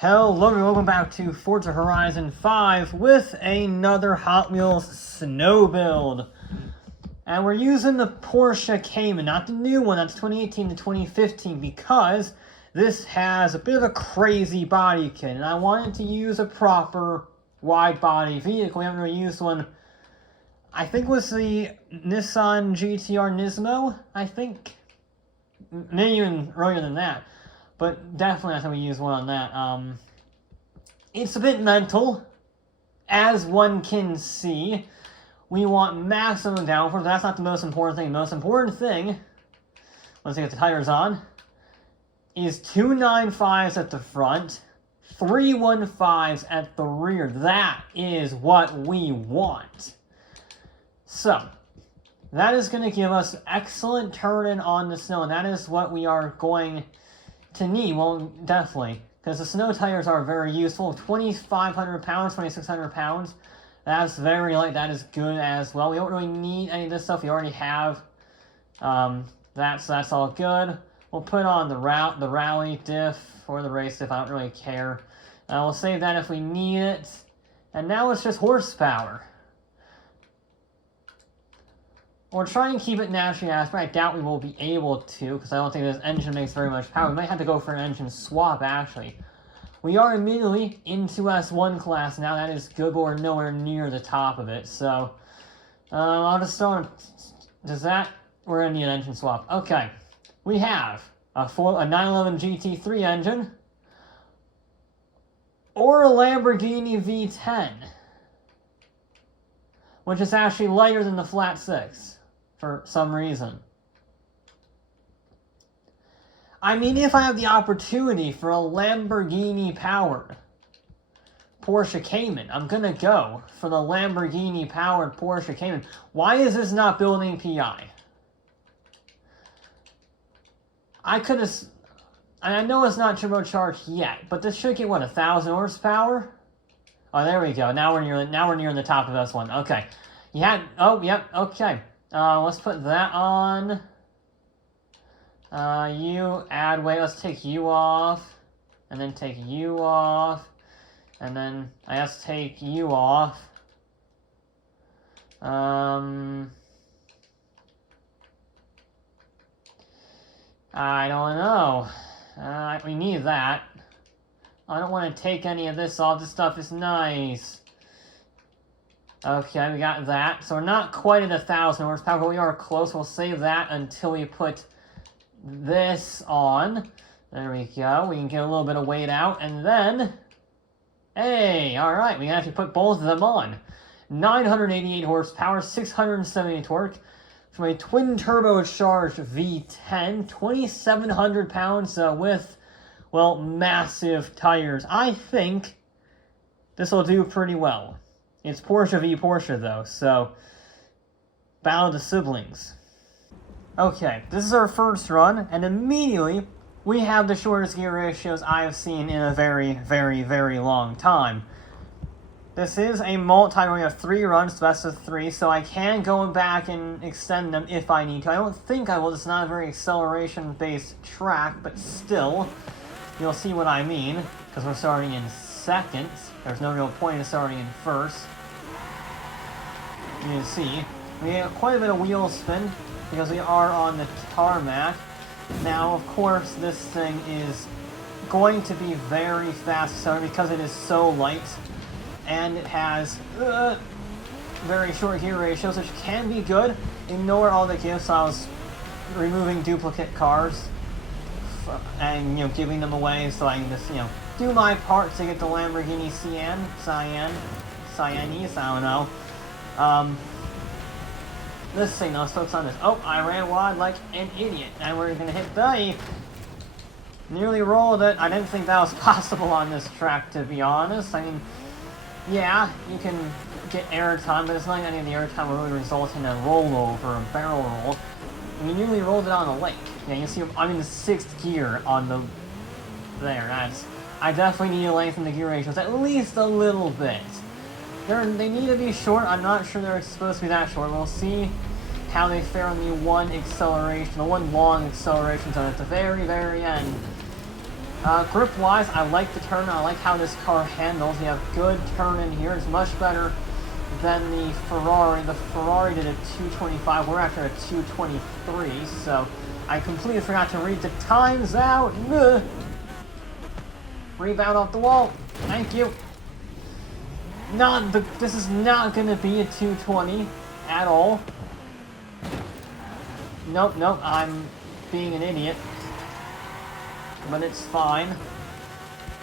Hello and welcome back to Forza Horizon 5 with another Hot Wheels snow build. And we're using the Porsche Cayman, not the new one, that's 2018 to 2015, because this has a bit of a crazy body kit. And I wanted to use a proper wide-body vehicle. We haven't really used one. I think it was the Nissan GTR Nismo, I think. Maybe even earlier than that. But definitely I think we use one on that. It's a bit mental, as one can see. We want maximum downforce, but that's not the most important thing. The most important thing, once we get the tires on, is 295s at the front, 315s at the rear. That is what we want. So, that is going to give us excellent turn-in on the snow, and that is what we are going to need. Well, definitely, because the snow tires are very useful. 2,500 pounds, 2,600 pounds. That's very light. That is good as well. We don't really need any of this stuff. We already have that, so that's all good. We'll put on the rally diff or the race diff. I don't really care. We'll save that if we need it. And now it's just horsepower. We'll try and keep it naturally aspirated. I doubt we will be able to, because I don't think this engine makes very much power. We might have to go for an engine swap, actually. We are immediately into S1 class now. That is good, but we're nowhere near the top of it. So, I'll just throw in... Does that... We're going to need an engine swap. Okay. We have a 911 GT3 engine, or a Lamborghini V10, which is actually lighter than the flat 6. For some reason. I mean, if I have the opportunity for a Lamborghini-powered Porsche Cayman, I'm gonna go for the Lamborghini-powered Porsche Cayman. Why is this not building PI? I could have... I know it's not turbocharged yet, but this should get, what, 1,000 horsepower? Oh, there we go. Now we're near the top of this one. Okay. You had... Oh, yep, okay. Let's put that on. You add weight. Let's take you off. And then take you off. And then I guess take you off. I don't know. We need that. I don't want to take any of this off. This stuff is nice. Okay, we got that. So we're not quite at 1,000 horsepower, but we are close. We'll save that until we put this on. There we go. We can get a little bit of weight out, and then... Hey, alright, we can actually put both of them on. 988 horsepower, 670 torque, from a twin-turbocharged V10, 2,700 pounds with, well, massive tires. I think this will do pretty well. It's Porsche v Porsche, though, so... Battle of the siblings. Okay, this is our first run, and immediately we have the shortest gear ratios I have seen in a very, very, very long time. This is a multi, we have 3 runs, best of 3, so I can go back and extend them if I need to. I don't think I will, it's not a very acceleration-based track, but still, you'll see what I mean, because we're starting in second. There's no real point in starting in first. You can see, we have quite a bit of wheel spin, because we are on the tarmac. Now, of course, this thing is going to be very fast, so because it is so light, and it has very short gear ratios, which can be good. Ignore all the gifts. I was removing duplicate cars and, giving them away so I can just, do my part to get the Lamborghini Cyanese, I don't know. This thing, let's focus on this. Oh, I ran wide like an idiot. And we're gonna hit the... Nearly rolled it. I didn't think that was possible on this track, to be honest. I mean, yeah, you can get airtime, but it's not any of the airtime will really result in a rollover, a barrel roll. We nearly rolled it on the lake. Yeah, you see, I'm in the 6th gear on the... There, I definitely need to lengthen the gear ratios at least a little bit. They need to be short. I'm not sure they're supposed to be that short. We'll see how they fare on the one long acceleration zone at the very, very end. Grip-wise, I like the turn. I like how this car handles. You have good turn in here. It's much better than the Ferrari. The Ferrari did a 225. We're after a 223, so I completely forgot to read the times out. Ugh. Rebound off the wall. Thank you. This is not going to be a 220 at all. Nope, I'm being an idiot. But it's fine.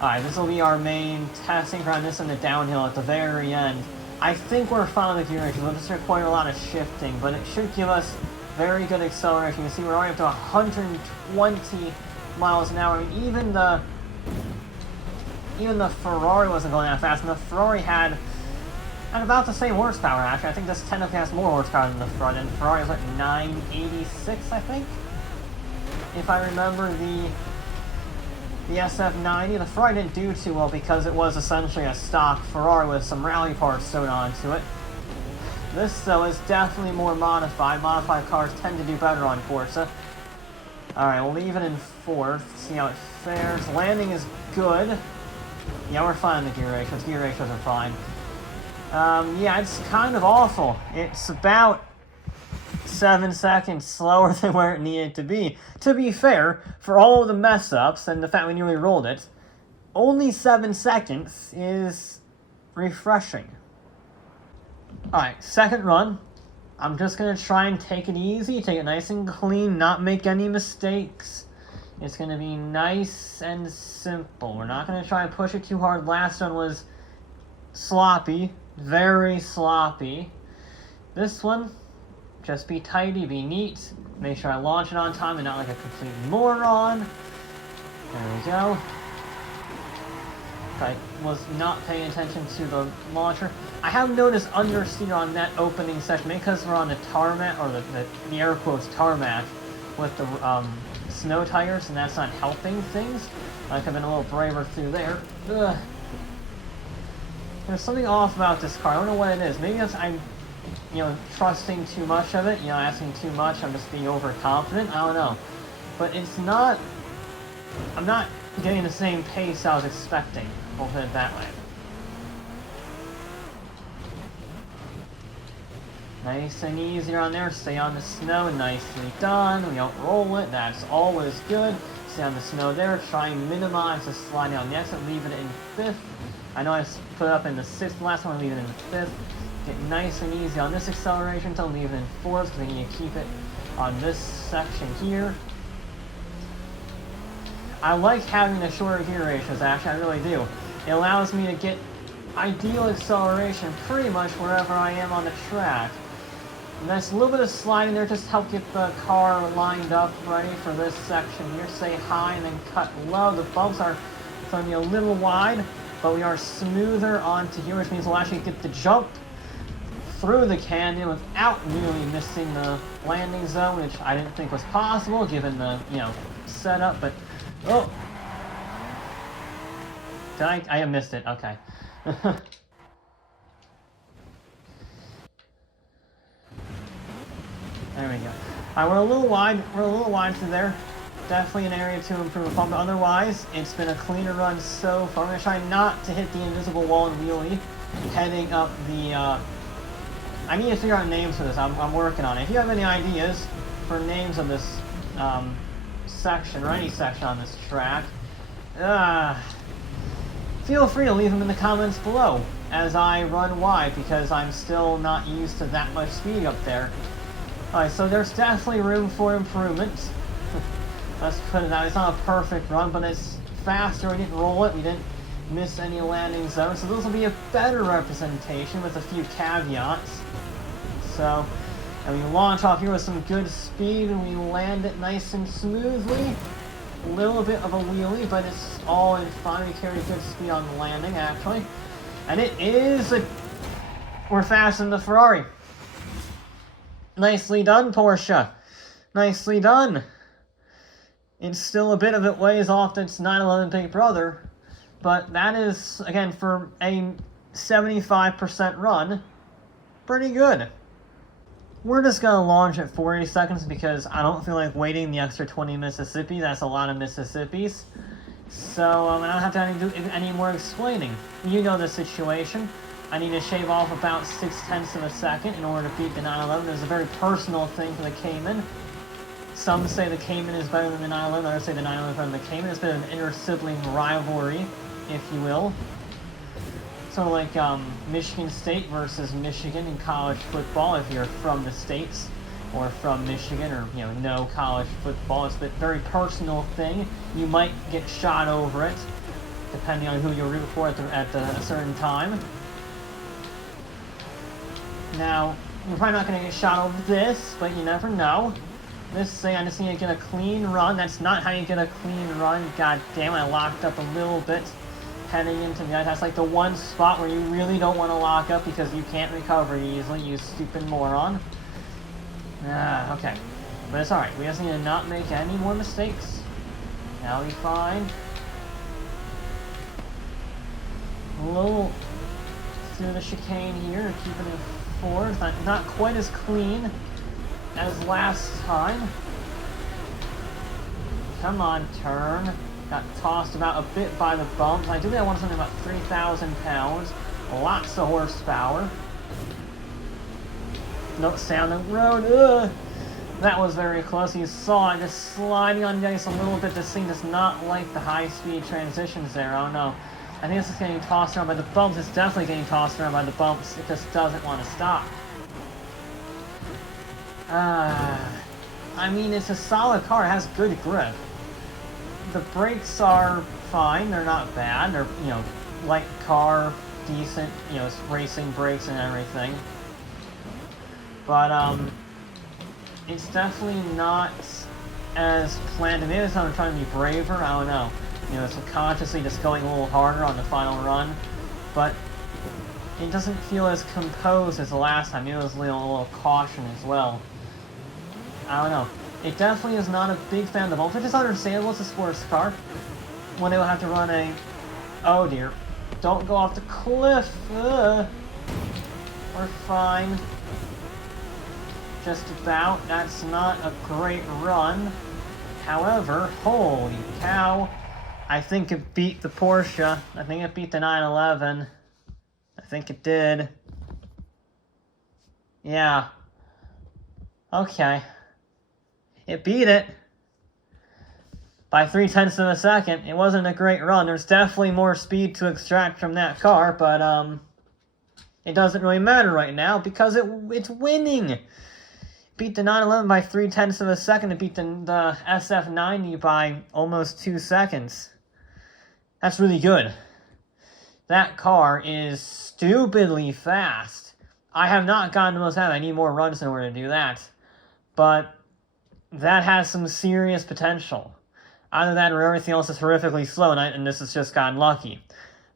Alright, this will be our main testing ground. This and the downhill at the very end. I think we're fine with the gear ratio. It'll just require a lot of shifting, but it should give us very good acceleration. You can see we're already up to 120 miles an hour. I mean, even the Ferrari wasn't going that fast, and the Ferrari had about the same horsepower, actually. I think this technically has more horsepower than the Ferrari, and the Ferrari was like 986, I think? If I remember the SF90. The Ferrari didn't do too well because it was essentially a stock Ferrari with some rally parts sewed onto it. This, though, is definitely more modified. Modified cars tend to do better on Forza. Alright, we'll leave it in 4th, see how it fares. Landing is good. Yeah, we're fine on the gear ratios. Gear ratios are fine. Yeah, it's kind of awful. It's about 7 seconds slower than where it needed to be. To be fair, for all of the mess-ups and the fact we nearly rolled it, only 7 seconds is refreshing. Alright, second run. I'm just going to try and take it easy, take it nice and clean, not make any mistakes. It's going to be nice and simple. We're not going to try and push it too hard. Last one was sloppy, very sloppy. This one, just be tidy, be neat, make sure I launch it on time and not like a complete moron. There we go. I was not paying attention to the launcher. I have noticed understeer on that opening section, maybe because we're on the tarmac, or the air quotes tarmac, with the snow tires, and that's not helping things. Like I've been a little braver through there. Ugh. There's something off about this car. I don't know what it is. Maybe I'm trusting too much of it, asking too much. I'm just being overconfident. I don't know. But it's not... I'm not getting the same pace I was expecting. We'll put it that way. Nice and easy on there. Stay on the snow. Nicely done. We don't roll it. That's always good. Stay on the snow there. Try and minimize the slide down the exit. Leave it in 5th. I know I put it up in the 6th last one. Leave it in 5th. Get nice and easy on this acceleration until leave it in 4th, because we need to keep it on this section here. I like having the shorter gear ratios, actually, I really do. It allows me to get ideal acceleration pretty much wherever I am on the track. And that's a little bit of sliding there just to help get the car lined up ready for this section here. Stay high and then cut low. The bumps are going to be a little wide, but we are smoother onto here, which means we'll actually get the jump through the canyon without really missing the landing zone, which I didn't think was possible given the, setup, but... Oh! Did I have missed it, okay. There we go. Alright, we're a little wide through there. Definitely an area to improve upon, but otherwise, it's been a cleaner run so far. I'm going to try not to hit the invisible wall and wheelie heading up the, I need to figure out names for this. I'm working on it. If you have any ideas for names of this section, or any section on this track, feel free to leave them in the comments below as I run wide, because I'm still not used to that much speed up there. Alright, so there's definitely room for improvement. Let's put it out. It's not a perfect run, but it's faster. We didn't roll it. We didn't miss any landing zones. So this will be a better representation with a few caveats. So, and we launch off here with some good speed, and we land it nice and smoothly. A little bit of a wheelie, but it's all in fine. We carry good speed on the landing, actually. And it is we're faster than the Ferrari. Nicely done, Porsche. Nicely done. It's still a bit of it ways off its 911 Big Brother, but that is, again, for a 75% run, pretty good. We're just going to launch at 40 seconds because I don't feel like waiting the extra 20 Mississippi. That's a lot of Mississippis. So I don't have to do any more explaining. You know the situation. I need to shave off about 0.6 of a second in order to beat the 911. It's a very personal thing for the Cayman. Some say the Cayman is better than the 911, others say the 911 is better than the Cayman. It's been an inter-sibling rivalry, if you will. Sort of like Michigan State versus Michigan in college football, if you're from the States, or from Michigan, or, you know college football. It's a very personal thing. You might get shot over it, depending on who you're rooting for at a certain time. Now, you're probably not going to get shot over this, but you never know. Let's say I just need to get a clean run. That's not how you get a clean run. God damn, I locked up a little bit heading into the ice. That's like the one spot where you really don't want to lock up because you can't recover easily, you stupid moron. Okay. But it's alright. We just need to not make any more mistakes. That'll be fine. A little through the chicane here, keeping it forward. Not quite as clean as last time. Come on, turn. Got tossed about a bit by the bumps. I do think I want something about 3,000 pounds. Lots of horsepower. Don't stay on the road. Ugh. That was very close. You saw it just sliding on the ice a little bit. This thing does not like the high-speed transitions there. I don't know. I think this is getting tossed around by the bumps. It's definitely getting tossed around by the bumps. It just doesn't want to stop. I mean, it's a solid car. It has good grip. The brakes are fine. They're not bad. They're, light car, decent, racing brakes and everything. But, it's definitely not as planned. Maybe it's not trying to be braver. I don't know. Subconsciously just going a little harder on the final run. But it doesn't feel as composed as the last time. It was a little caution as well. I don't know. It definitely is not a big fan of the bumps, which is understandable. It's a sports car. When they will have to run a... Oh dear. Don't go off the cliff. Ugh. We're fine. Just about. That's not a great run. However, holy cow. I think it beat the Porsche. I think it beat the 911. I think it did. Yeah. Okay. It beat it by 0.3 of a second. It wasn't a great run. There's definitely more speed to extract from that car, but it doesn't really matter right now because it's winning. Beat the 911 by 0.3 of a second. It beat the SF90 by almost 2 seconds. That's really good. That car is stupidly fast. I have not gotten to most out. I need more runs in order to do that. But that has some serious potential. Either that or everything else is horrifically slow, and this has just gotten lucky.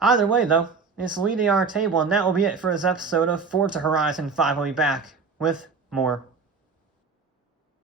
Either way, though, it's leading our table, and that will be it for this episode of Forza Horizon 5. We'll be back with more